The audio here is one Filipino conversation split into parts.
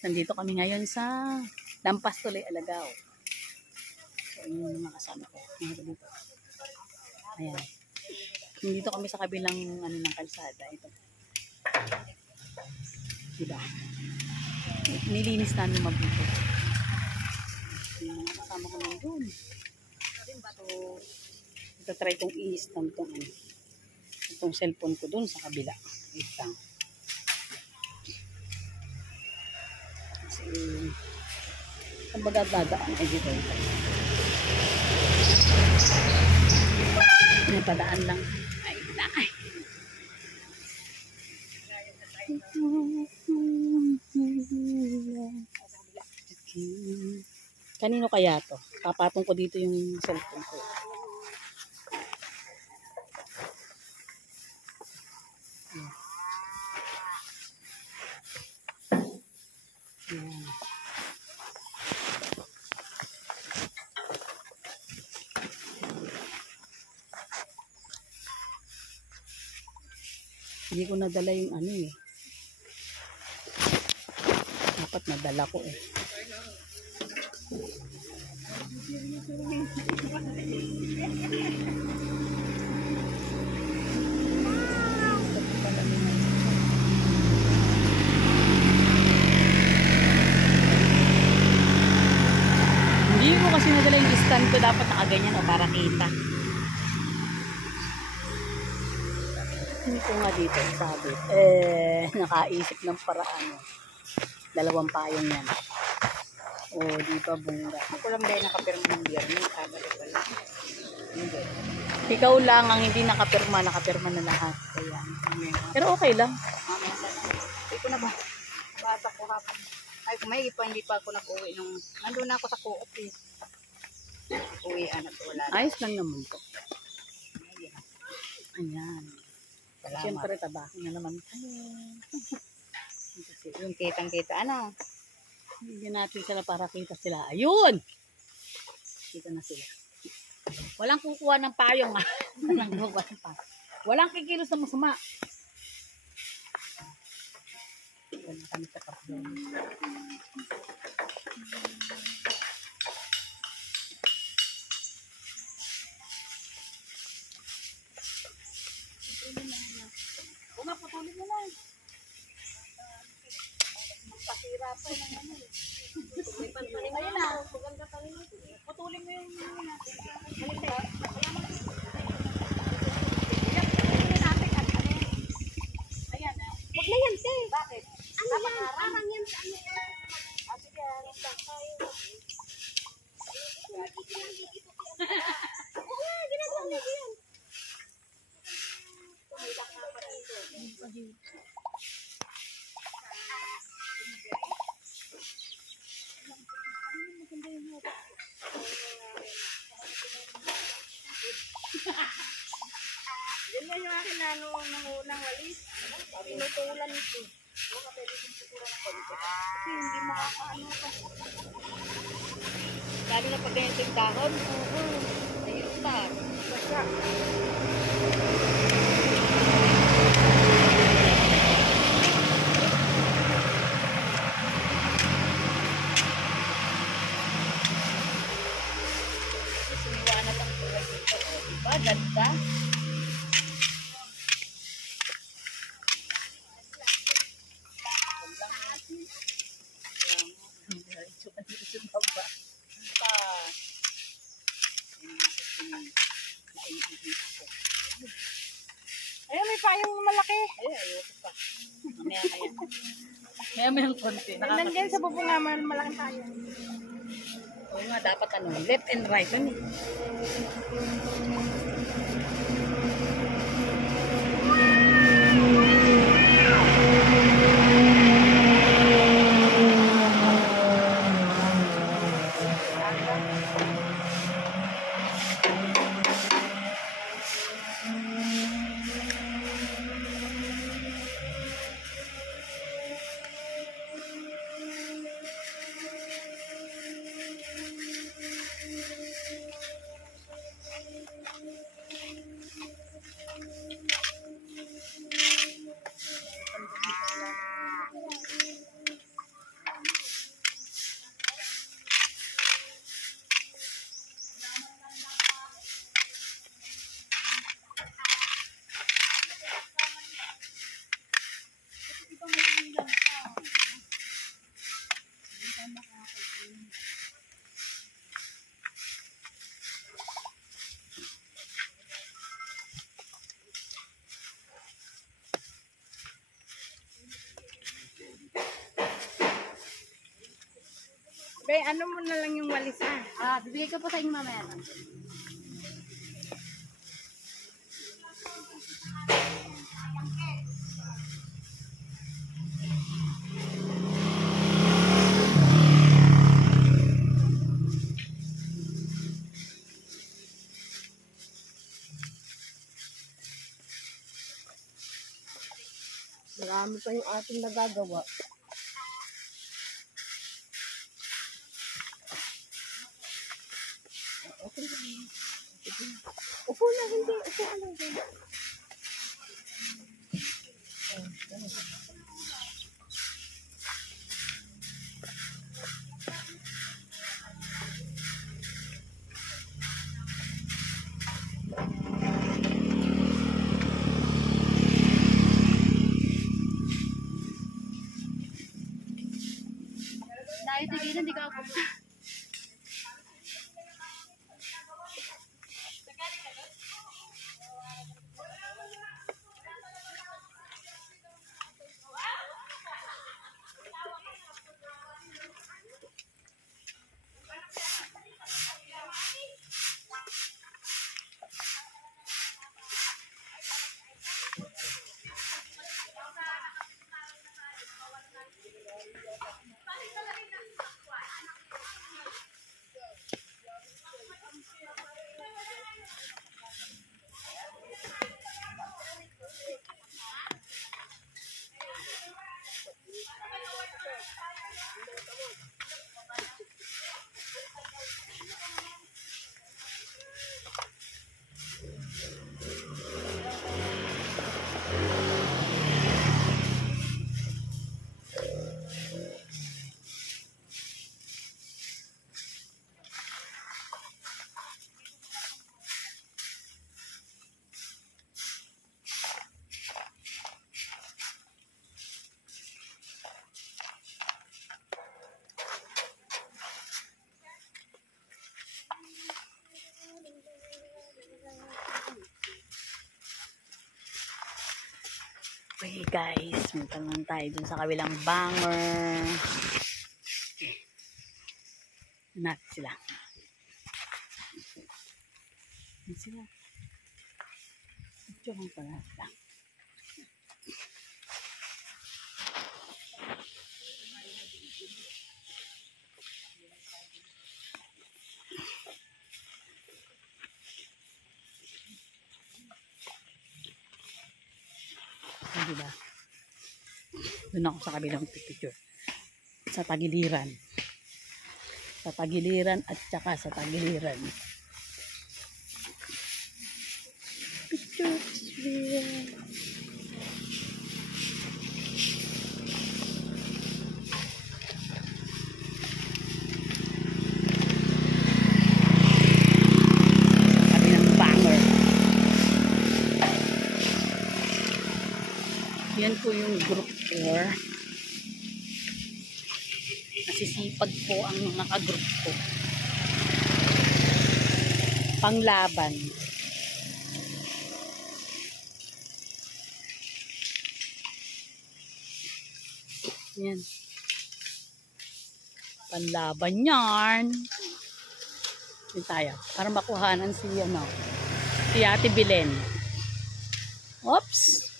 Nandito kami ngayon sa Lampas Tuloy, Alagao. So, yun yung mga kasama ko. Dito. Ayan. Nandito kami sa kabilang ng kalsada. Ito. Diba? Nilinis namin mabuti. Yung mga kasama ko nandun. So, ito try kong i-stand itong cellphone ko dun sa kabila. Ito. Kasi, ang baga dadaan ay dito. Napadaan lang. Ay, ay. Kanino kaya to? Papatong ko dito yung cellphone ko. Ayan. Hindi ko nadala yung dapat nadala ko eh. Hindi ko kasi nadala yung stand ko, dapat nakaganyan o para kita. Hindi ko nga dito sabit. Nakaisip ng paraan. Dalawang payong yan. O, di ba bunga? Ako lang dahil nakapirma ng biyernes. Kabalik wala. Hindi. Ikaw lang ang hindi nakapirma na lahat. Kaya. Pero okay lang. Hindi ko na ba? Bata ko hapon. Ay, kumaigi pa, hindi pa ako nag-uwi nung nandun na ako sa co-op eh. Uwian at wala. Ayos lang naman po. Ayan. Salamat. Siyempre, tabako na naman tayo. Kasi yung kitang-kita, ano? Hindi natin sila para kita sila. Ayun! Kita na sila. Walang kukuha ng payong. Walang kukuha ng payong. Walang kikilos na masama. Wala kami sa kapyan. Putulin mo lang. Pasira pa ng Ayun na. Putulin mo yung ayan. Huwag na yan, te. Bakit? Parang yan sa ano. Sige, alam lang tayo. Oo, ginagawa mo yan. Yan nga yung akin na ng unang walis. Pinutulan ito. Baka pwede kong tutulan ng konti. Kasi hindi makakaano ito. Lalo na pag ganyan yung dahon. Ayun pa. Basta. Siniwanat ang tulad dito. Diba? Ganda. Ayun, may payong malaki. Ayun, ayoko pa. Maya yung konti. Nandiyan sa bubunga, malaking payong. Oo nga, dapat left and right. Kaya ano mo na lang yung walis Bibigay ko po sa inyo mamaya. Marami pa yung ating nagagawa. Okay. Upo na, hindi. Upo na. Dahil tigilan, di ka ako. Okay guys, punta lang tayo dun sa kabilang banger. Okay. Hanapin sila. Yan sila. Ito lang pala sila. Diba? Doon ako sa kabilang picture. Sa tagiliran. Sa tagiliran at saka sa tagiliran. Picture. Yan po yung group 4. Nasisipag po ang mga ka-group ko. Panglaban. Yan. Panlaban yarn. Yan tayo. Para makuhanan si Ate Belen. Oops.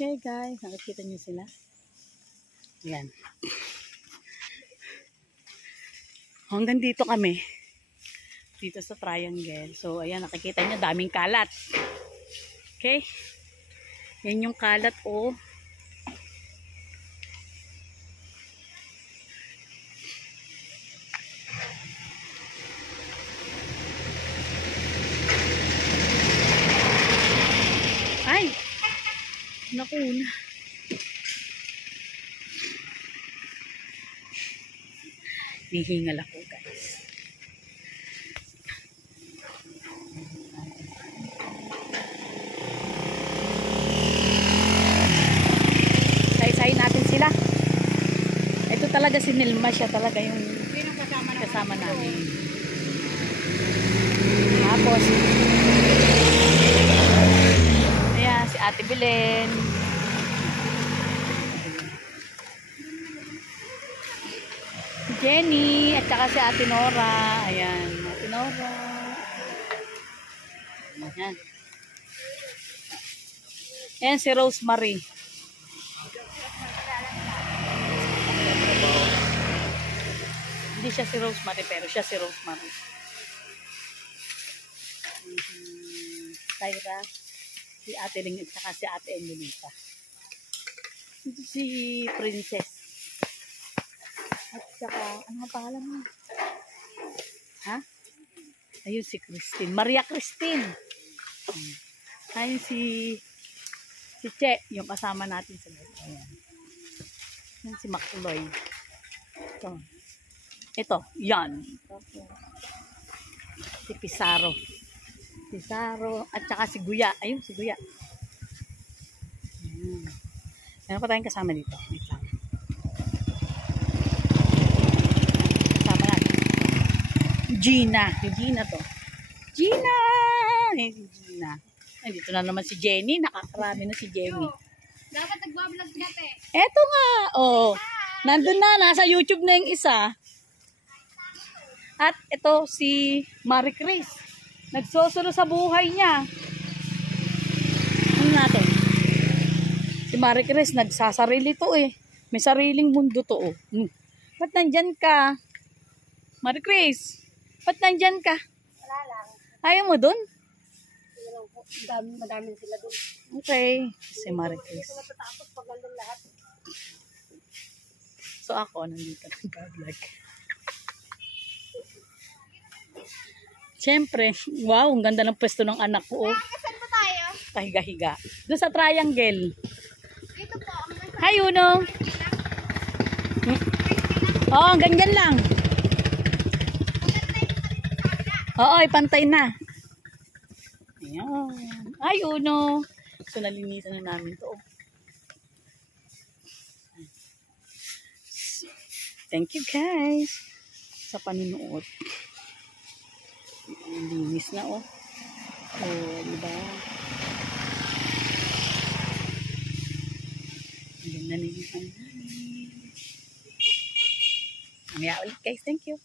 Okay guys, nakikita niyo sila. Yan. Hanggang dito kami. Dito sa triangle. So ayan, nakikita niyo daming kalat. Okay? Yan yung kalat oh. Ay! Naku na. Hihingal ako guys. Say-say natin sila. Ito talaga si Nilma, siya talaga yung kasama namin. Tapos ayan, si Ate Belen. Jenny at saka si Ate Nora. Ayan, Ate Nora. Ayan. Ayan si Rosemary. Hindi siya si Rosemary pero siya si Rosemary. Tyra, si Ate Ling at saka si Ate Emelita. Ito si Princess. At saka, ano ang pangalan mo? Ha? Ayun si Christine. Maria Christine. Ayun si Che, yung kasama natin sa loob. Ayan. Yan si Macloy. Ito, yan. Si Pizarro. Pizarro. At saka si Guya. Ayun, si Guya. Meron pa tayong kasama dito. Wait lang. Kasama natin. Gina. Si Gina to. Gina! Ay, si Gina. Ay, dito na naman si Jenny. Nakakarami na si Jenny. Dapat nagbablog natin. Eto nga. Oh. Nandun na. Nasa YouTube na yung isa. At ito si Marie Chris. Nagsosolo sa buhay niya. Ano natin? Si Marie Chris, nagsasarili to eh. May sariling mundo to oh. Ba't nandyan ka? Marie Chris, ba't nandyan ka? Wala lang. Ayaw mo dun? Madami sila doon. Okay. Si Marie Chris. Tapos pag nandun lahat. So ako, nandito nag-vlog. Siyempre, wow, ang ganda ng pwesto ng anak ko oh. Saan ba tayo? Pahiga-higa. Doon sa triangle. Dito po. Hi, Uno. Oo, ganyan lang. Oo, pantay na. Ayan. Hi, Uno. So, nalinisan na namin to. Thank you, guys, sa panunood. Linis na, oh. Oh, diba? Ang ganda na yung namin. Mamaya ulit, guys. Thank you.